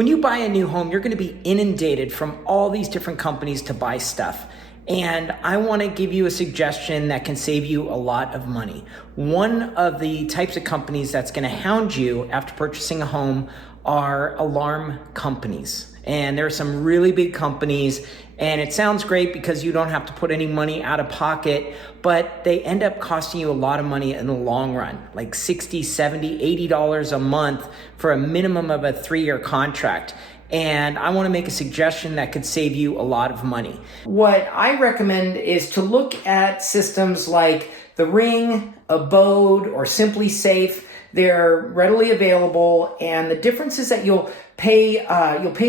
When you buy a new home, you're going to be inundated from all these different companies to buy stuff. And I want to give you a suggestion that can save you a lot of money. One of the types of companies that's going to hound you after purchasing a home are alarm companies. And there are some really big companies, and it sounds great because you don't have to put any money out of pocket, but they end up costing you a lot of money in the long run, like $60, $70, $80 a month for a minimum of a 3-year contract. And I want to make a suggestion that could save you a lot of money. What I recommend is to look at systems like the Ring, Abode, or Simply Safe. They're readily available, and the difference is that you'll pay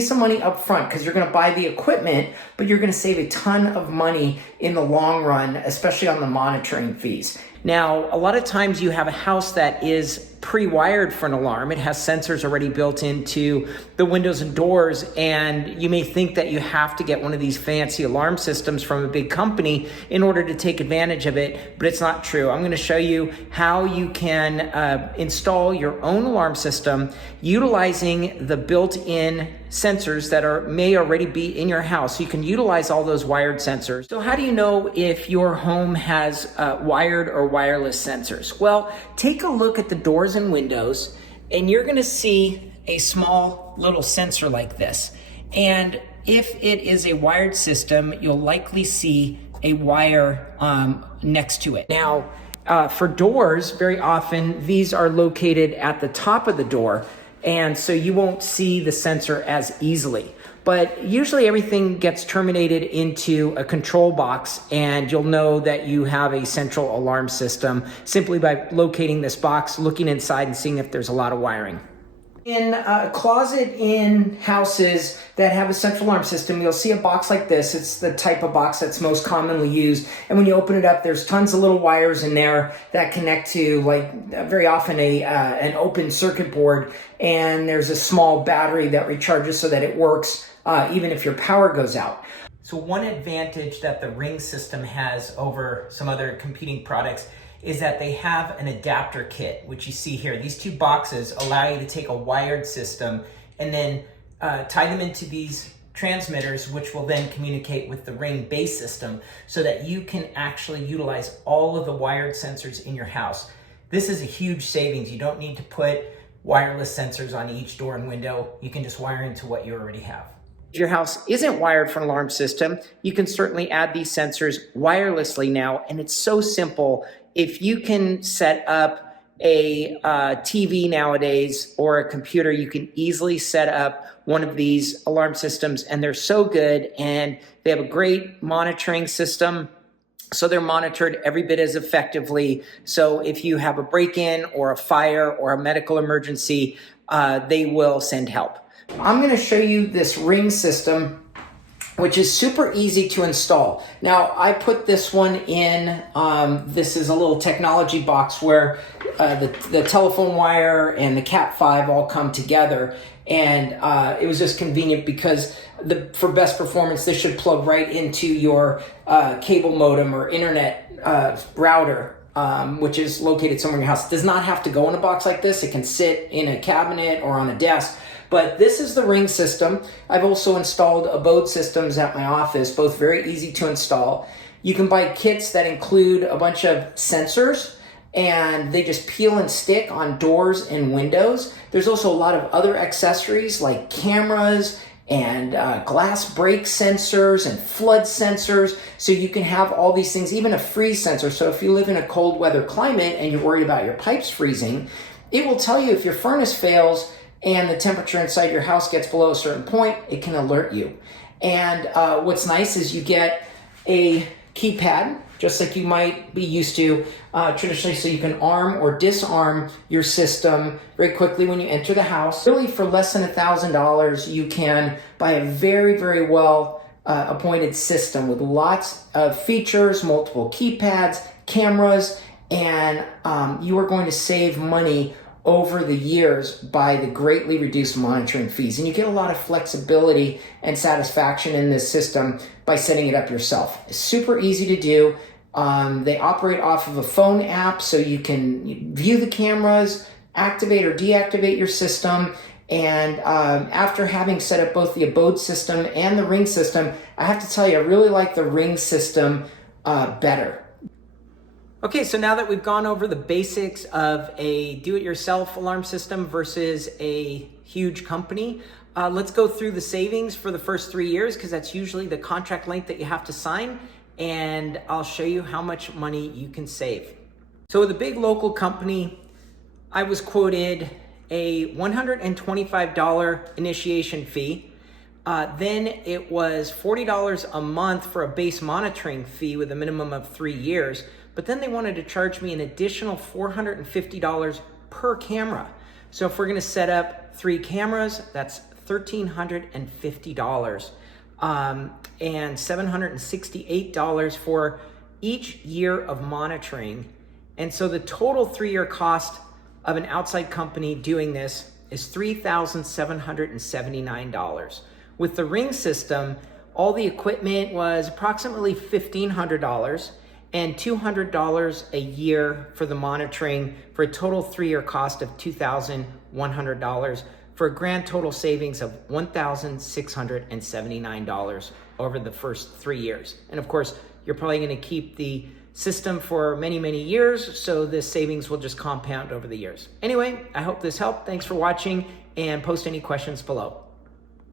some money up front because you're going to buy the equipment, but you're going to save a ton of money in the long run, especially on the monitoring fees. Now, a lot of times you have a house that is pre-wired for an alarm. It has sensors already built into the windows and doors, and you may think that you have to get one of these fancy alarm systems from a big company in order to take advantage of it, but it's not true. I'm going to show you how you can install your own alarm system utilizing the built-in sensors that may already be in your house. So you can utilize all those wired sensors. So how do you know if your home has wired or wireless sensors? Well, take a look at the doors and windows, and you're going to see a small little sensor like this. And if it is a wired system, you'll likely see a wire next to it. Now, for doors, very often these are located at the top of the door, and so you won't see the sensor as easily. But usually everything gets terminated into a control box, and you'll know that you have a central alarm system simply by locating this box, looking inside, and seeing if there's a lot of wiring. In a closet in houses that have a central alarm system, you'll see a box like this. It's the type of box that's most commonly used. And when you open it up, there's tons of little wires in there that connect to, very often an open circuit board. And there's a small battery that recharges so that it works even if your power goes out. So one advantage that the Ring system has over some other competing products is that they have an adapter kit, which you see here. These two boxes allow you to take a wired system and then tie them into these transmitters, which will then communicate with the Ring base system so that you can actually utilize all of the wired sensors in your house. This is a huge savings. You don't need to put wireless sensors on each door and window. You can just wire into what you already have. If your house isn't wired for an alarm system, you can certainly add these sensors wirelessly now, and it's so simple. If you can set up a TV nowadays or a computer, you can easily set up one of these alarm systems, and they're so good, and they have a great monitoring system. So they're monitored every bit as effectively. So if you have a break-in or a fire or a medical emergency, they will send help. I'm going to show you this Ring system, which is super easy to install. Now, I put this one in, this is a little technology box where the telephone wire and the Cat5 all come together. And it was just convenient because for best performance, this should plug right into your cable modem or internet router, which is located somewhere in your house. It does not have to go in a box like this. It can sit in a cabinet or on a desk. But this is the Ring system. I've also installed Abode systems at my office, both very easy to install. You can buy kits that include a bunch of sensors, and they just peel and stick on doors and windows. There's also a lot of other accessories like cameras and glass break sensors and flood sensors. So you can have all these things, even a freeze sensor. So if you live in a cold weather climate and you're worried about your pipes freezing, it will tell you if your furnace fails and the temperature inside your house gets below a certain point, it can alert you. And what's nice is you get a keypad, just like you might be used to traditionally, so you can arm or disarm your system very quickly when you enter the house. Really, for less than $1,000, you can buy a very, very well appointed system with lots of features, multiple keypads, cameras, and you are going to save money over the years by the greatly reduced monitoring fees. And you get a lot of flexibility and satisfaction in this system by setting it up yourself. It's super easy to do. They operate off of a phone app, so you can view the cameras, activate or deactivate your system, And after having set up both the Abode system and the Ring system, I have to tell you, I really like the Ring system better. Okay, so now that we've gone over the basics of a do-it-yourself alarm system versus a huge company, let's go through the savings for the first 3 years, because that's usually the contract length that you have to sign, and I'll show you how much money you can save. So with a big local company, I was quoted a $125 initiation fee. Then it was $40 a month for a base monitoring fee with a minimum of 3 years. But then they wanted to charge me an additional $450 per camera. So if we're gonna set up 3 cameras, that's $1,350. And $768 for each year of monitoring. And so the total 3-year cost of an outside company doing this is $3,779. With the Ring system, all the equipment was approximately $1,500 and $200 a year for the monitoring, for a total 3-year cost of $2,100, for a grand total savings of $1,679 over the first 3 years. And of course, you're probably gonna keep the system for many, many years, so this savings will just compound over the years. Anyway, I hope this helped. Thanks for watching, and post any questions below.